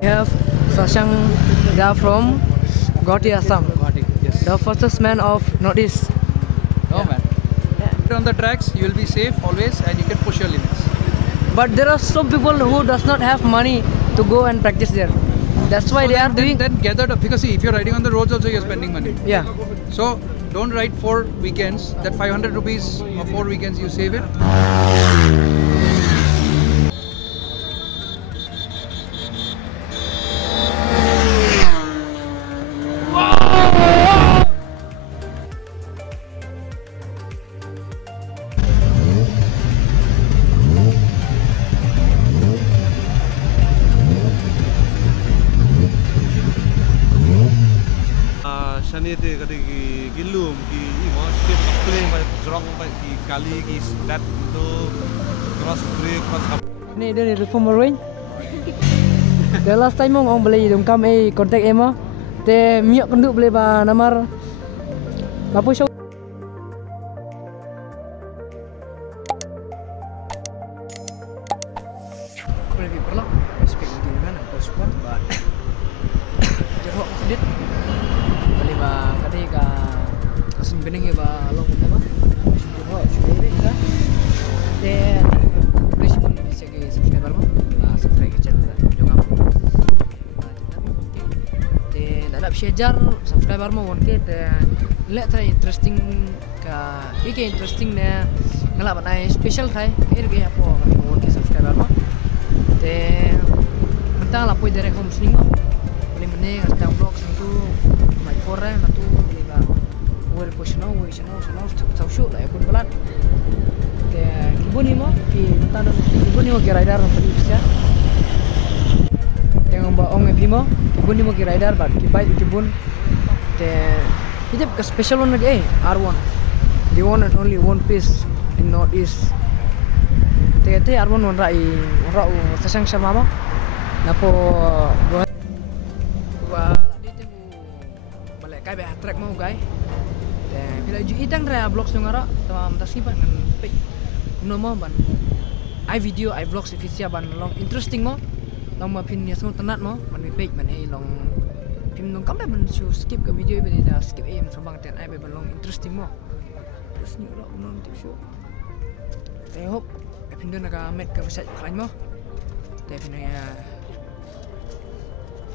We have Sashang Da from Guwahati, Assam. Guwahati, yes. The fastest man of Northeast. Oh man. On the tracks, you will be safe always, and you can push your limits. But there are some people who does not have money to go and practice there. That's why So they are doing. Then gather up, because see, if you're riding on the roads also, you're spending money. Yeah. So don't ride 4 weekends. That 500 rupees or 4 weekends, you save it. Sani te kata ki lum ki imo step play ma jorong ma ki kali ki that to cross break cross. Ni dia ni reformer ring. The last time orang beli dong kam contact emo. Te miak kenduk beli ba nomor. Lapu show. Lebih perlu speak di mana post one ba. Jeruk sedikit. Beli ba kadi ka asin bening ba long ba. Jeruk sudah ka. Te please pun bisa ke subscriber mo. Subscribe ke channel jong am. Te dalam share subscriber mo won ke te let try interesting ka ike interesting ne ngala banai special thai ke apa won ke subscriber mo. Te mentang lah pui dari home sini mo. Beli meneng sedang vlog itu mai kore natu beli ba. Well push no tahu shoot lah pun pelan. Te kibun ni mo ki mentang kibun ni mo ki rider beli bisa. Tengok ba ong epi mo kibun ni mo ki rider ba ki bike kibun. Te kita ke special one lagi R1. The one and only one piece in Northeast. Te R1 one rai Sashang Sharma mo. Napo ba di temu balik kai ba track mo guys. Te bila ju itang ra vlogs nang ara tamam tasipan ngan pic. No mo ban. I video I vlogs if sia ban long interesting mo. Long ma pin ni so tanat mo ban mi pic ban long pin nong kam ban chu skip ke video ba da skip so bang ten ai ba ban long interesting mo. Terus ni ro non tip show. Te hope pindah nak met ke pesat lain mo. Tapi pindah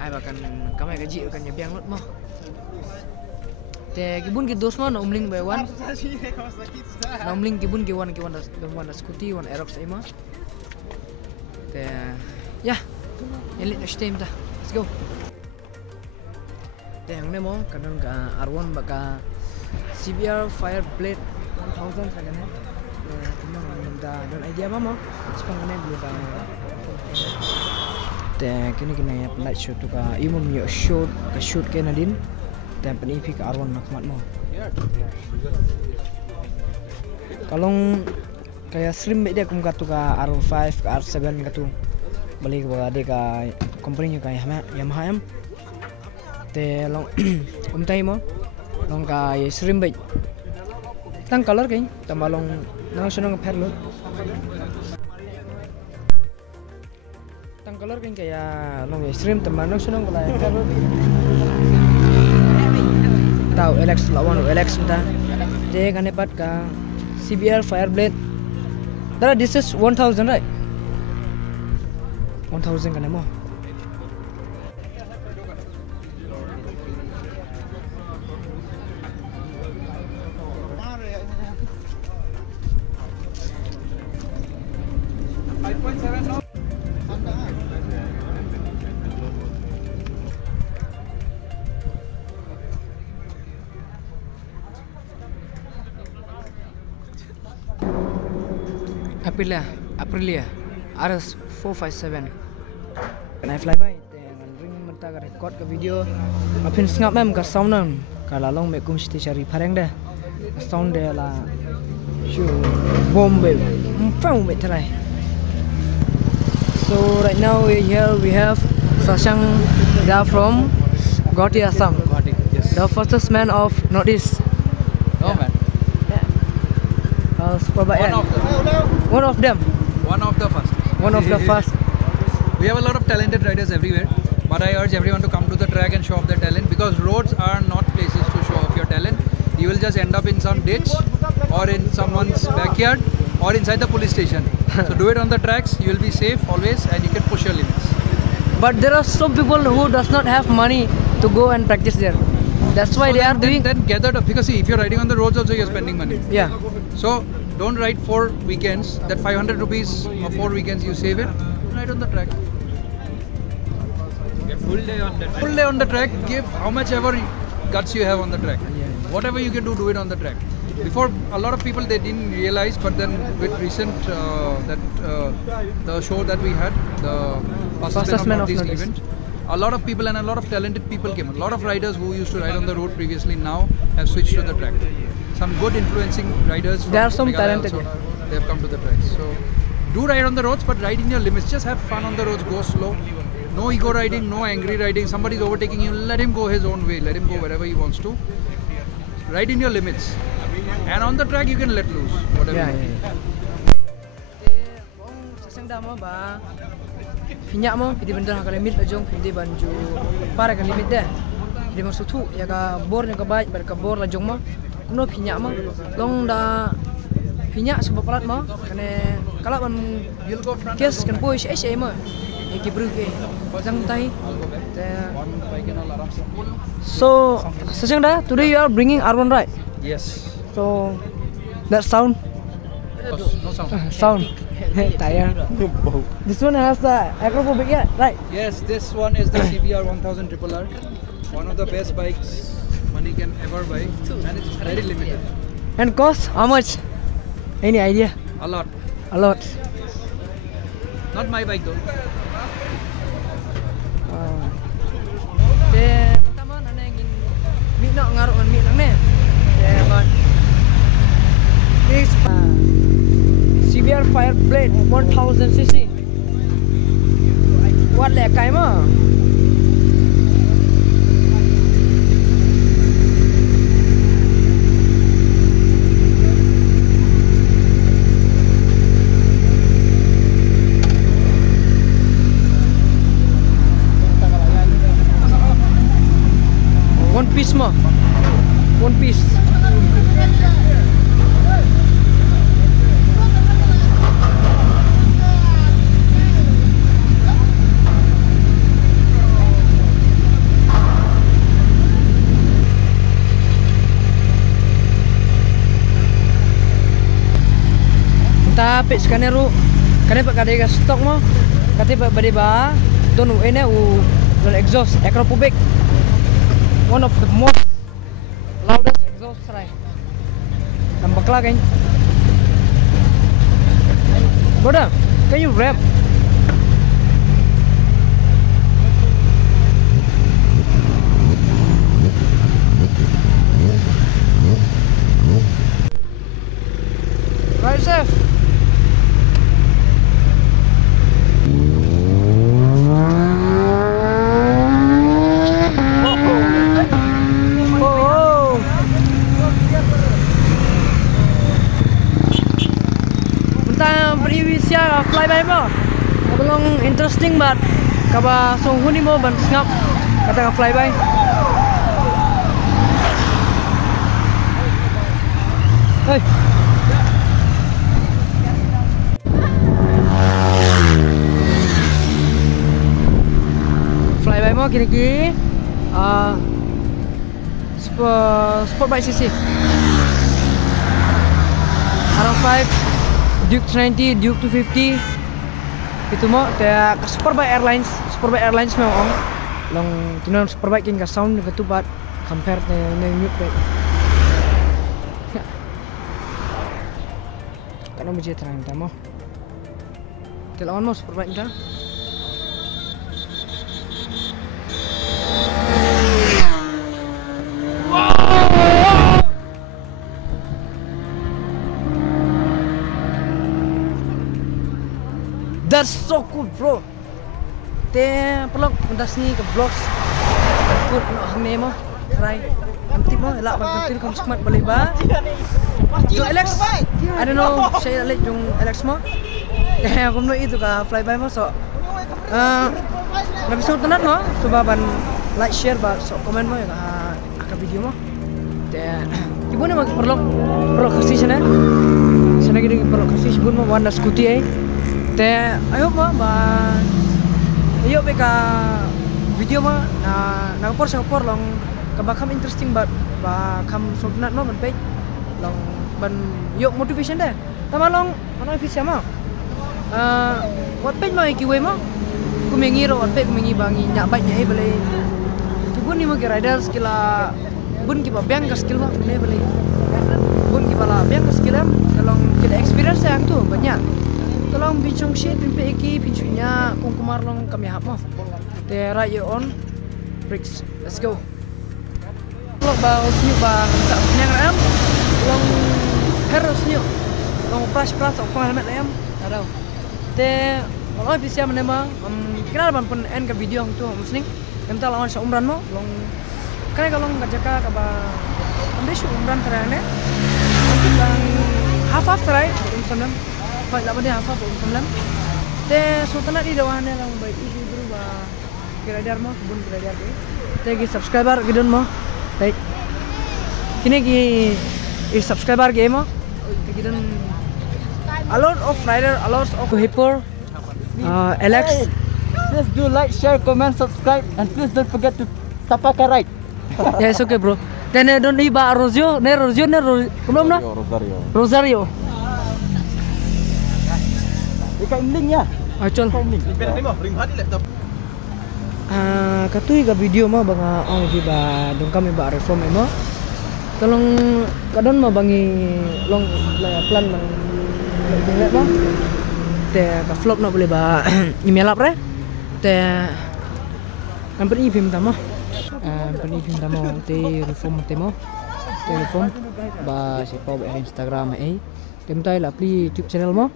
ai bahkan kami gaji akan nyebiang lot mo. Te kibun ki dos mo na umling baywan. Na umling kibun ki wan da scooty wan aerox ai mo. Te ya, elit next time ta. Let's go. Te ang mo kanon ka R1 baka CBR Fireblade 1000 sa ganun. Don idea mama sepang ne beli ba te kini kena light shoot tu ka imo mi shoot ke nadin te pani fi ka R1 nakmat mo kalong kaya slim be dia kum ka tu ka R5 ka R7 ka tu beli ka de ka company ka Yamaha am te long tai mo long ka slim be tang color kay tamalong nang sunong perlo tang color kan kaya long stream teman nang sunong kala perlo tahu Alex lawan Alex nta je kan dapat ka CBR Fireblade dara this is 1000 right 1000 kan mo Aprilia RS 457 and I fly by dengan ring menta ka record ke video apin ngap mem ka sound nam kala long me kum sti cari pareng dah sound dia la shu bombe mpau me try. So right now we have Sashang Da from Guwahati, Assam. Guwahati, yes. The fastest man of Northeast. Oh man. Super bike. One of them. One of the first. One of the first. We have a lot of talented riders everywhere. But I urge everyone to come to the track and show off their talent, because roads are not places to show off your talent. You will just end up in some ditch or in someone's backyard or inside the police station. So do it on the tracks, you will be safe always and you can push your limits. But there are some people who does not have money to go and practice there. That's why they are doing. Then gather up, because see, if you're riding on the roads also you're spending money. Yeah. So don't ride 4 weekends. That 500 rupees or 4 weekends you save it. Ride on the track. Full day on that. Full day on the track. Give how much ever guts you have on the track. Whatever you can do it on the track. Before, a lot of people, they didn't realize, but then with recent the show that we had, the fastest man of this event, a lot of people and a lot of talented people came. A lot of riders who used to ride on the road previously now have switched to the track. Some good influencing riders. There are some Meghalaya talented. also, they have come to the track. So do ride on the roads, but ride in your limits. Just have fun on the roads. Go slow. No ego riding, no angry riding. Somebody's overtaking you, let him go his own way. Let him go wherever he wants to. Ride in your limits. And on the track you can let loose. Whatever. Seseng dah mo ba? Hinyak mo, hindi benda ka limit ajong hindi banju para ka limit dah. Hindi mo sutu ya ka bor ya ka baik bar ka bor lajong mo. Kuno hinyak mo. Long da hinyak sebab pelat mo kene kalau man You'll go front. kes kan push mo. Iki bru ke. Jang tai. So, seseng dah today you are bringing R1 right? Yes. So that sound No sound. sound tire. This one has the acropobic, yeah, right? Yes, this one is the CBR 1000 RRR. One of the best bikes money can ever buy, and it's very limited. And cost how much? Any idea? A lot. A lot. Not my bike though. Pertama nana ingin meet nak ngaruh on meet nang ne. But this CBR Fireblade 1000cc. What le kai ma? One piece mo. One piece. Tapi sekarang ru, karena pak kadang stok mo, kati pak bade ba, don ene u don exhaust acropobic, one of the most loudest exhaust right. Nampak lah kan? Brother, can you rap? Right, chef. Flyby mo, kabelong interesting bat, kaba songhuni mo ban ngap, kata ka flyby. Hey. Flyby mo kini sport bike CC. R5 Duke 90, Duke 250 itu mo kayak Superbike Airlines memang long tinon Superbike king ka sound ka tupat compare na new bike kana mo je 30 mo kailangan mo Superbike ka. That's so cool, bro. Te pelok pentas ni ke vlogs. Put no hame mo. Try. Nanti mo elak bang kom semat boleh ba. Yung Alex. I don't know saya lihat yung Alex mo. Kaya aku mau itu ka flyby mo so. episode tanat mo coba ban like share ba so comment mo ya aka video mo te ibon mo perlu kasih sana gini perlu kasih ibon mo wanda scooty te ayo mo ba ayo beka video mo na por long kabakam interesting ba kam so tanat mo ban page long ban yuk motivation deh tama long ano official mo what page mo ikiwe mo kumengiro what page kumengi bangi nyak baik nya boleh bun ni mo rider skill bun ki ba biang ka skill mo ne boleh bun ki bala biang ka skill am tolong kita experience yang tu banyak tolong bincang shit pimpe iki pincunya kumar long kami hap mo te right you on bricks let's go lo ba usnyu ba tak nyang am long harus nyu long brush of helmet am ada te kalau bisa menema kira ban pun end ke video tu musning kita lawan sa umran mo long kaya kalau nggak jaka ka ba ambil sa umran terane lang half try umsan pa laban dia half umsan te sultana di dawane lang baik itu berubah kira dar mo bun kira dar te gi subscriber gidon mo baik kini gi subscriber ge mo gidon a lot of rider a lot of hipper Alex, please do like, share, comment, subscribe, and please don't forget to Sapaka Ride. Yeah, it's okay, bro. Then don't iba Rosario, belum na? Rosario. Ika link ya. Acol. Bring hadi laptop. Katui ka video mo banga di ba dong kami ba reform mo. Tolong kadon mo bangi long plan mang lihat mo. Te ka vlog na boleh ba email apa te kan pergi film tamo te reform temo te reform ba si pau Instagram tem tai la pli YouTube channel mo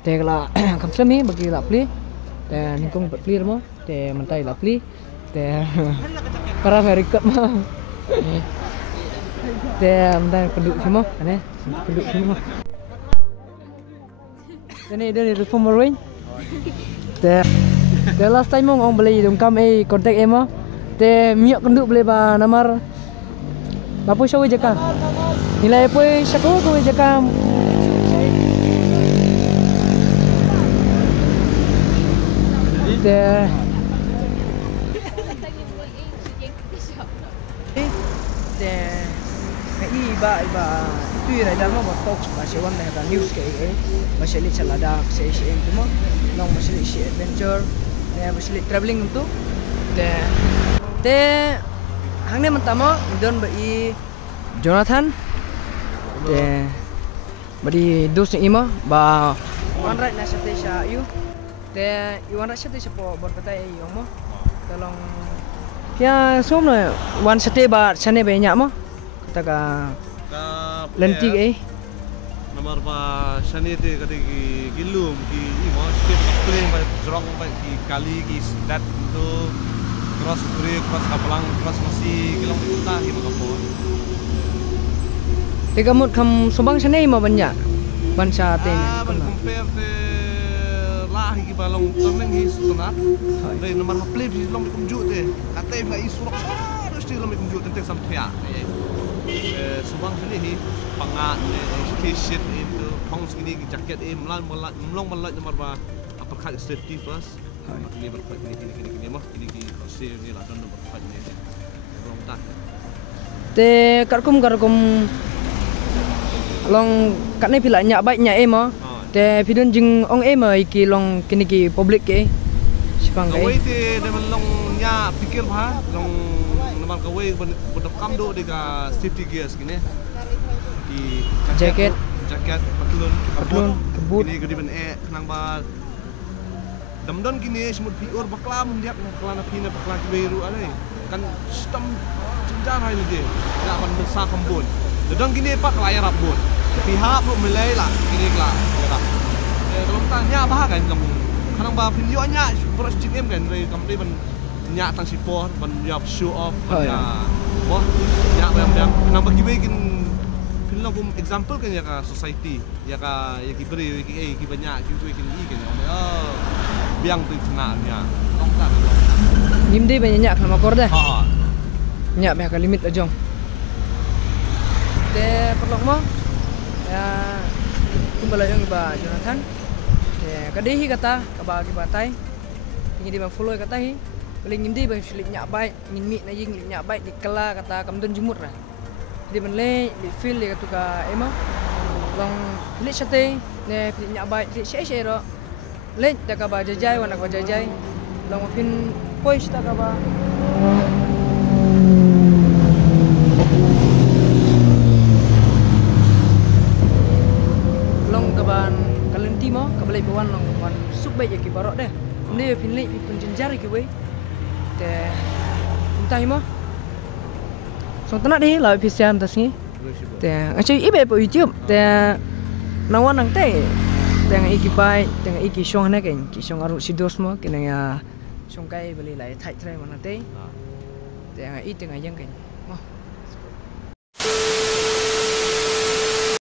te la kam slami bagi la pli te ningkong pli mo te mentai la pli te para record mo te mentai penduk semua ane penduk semua ini reform ring. The last time mong beli dong kam contact emo. Te miok kenduk beli ba namar. Bapu sawi jaka. Nilai poi sako ko jaka. Iba tu rider mo talks ba siya wan na news kay masih chalada sa ACM tu mo long masih si adventure masih traveling tu te hang ne mentamo don ba Jonathan te badi dos ni imo ba one right na sa you te one right sa po berkata yo mo tolong kaya somno one sate ba sane ba nya mo kata ka lentik nomor ba shani te kate ki gilum ki imo step play ba jorong ba ki kali ki dat to cross kapalang cross masih gilong ta ki makapon te kamut kam sumbang shani mo banya bansa te compare te lah ki balong tomeng hi sunat re nomor play bi long di kumju te kate ba isurok mesti long di kumju te sampia subang sini panga t-shirt itu pang segini jaket melong nomor ba uppercut safety first ini berkat ini mah ini sih ini lah nomor berkat ini belum tak te karkum long katne pila nyak baik nyak mo te pidon jing ong iki long kini ki public ke sipang kai te de long nya pikir ba long nomor kawai bedak kamdo de ga safety gears gini di jaket patlon kebut ini gede ben nang ba damdon gini semut piur baklam dia kelana pina baklan biru alai kan sistem cenjar hai dia nak ban besar kembun dan gini pak layar rabun pihak bu melai lah gini lah kalau tanya bah kan kamu kanang ba video nya beras GM kan dari company ban nya tang sipor ban job show off ya wah nya yang nang bagi bikin film kum example kan ya ka society ya ka ya ki beri ki banyak ki bikin kan oh biang tu tengahnya. Long tak. Ngimdi banyak nama kor dah. Ha. Nyak bah limit ajong. Te perlok mo. Ya kumbala yung iba Jonathan. Te kadehi kata kabagi batai. Ingin di follow kata hi. Paling ngimdi bah slip nyak baik, ngin mi na ying nyak baik di kala kata kamdon jumur lah. Di menle di feel di katu ka emo. Long lit sate ne nyak baik di share ro. Lit ta ka ba jajai wana ka jajai. Long pin pois ta ka ba. Long kaban kalenti mo kabalay bawan long wan subay ya ki barok deh. Ini pinli pun jenjar ki we. Te entah mo. So tanak deh lawi pisian tas ni. Te actually ibe po YouTube te nawan nang te. Tengah iki bai, tengah iki syong na ken, ki syong aru sidos mo kena ya syong kai beli lai thai trai mana te. Tengah i tengah yang ken. Mo.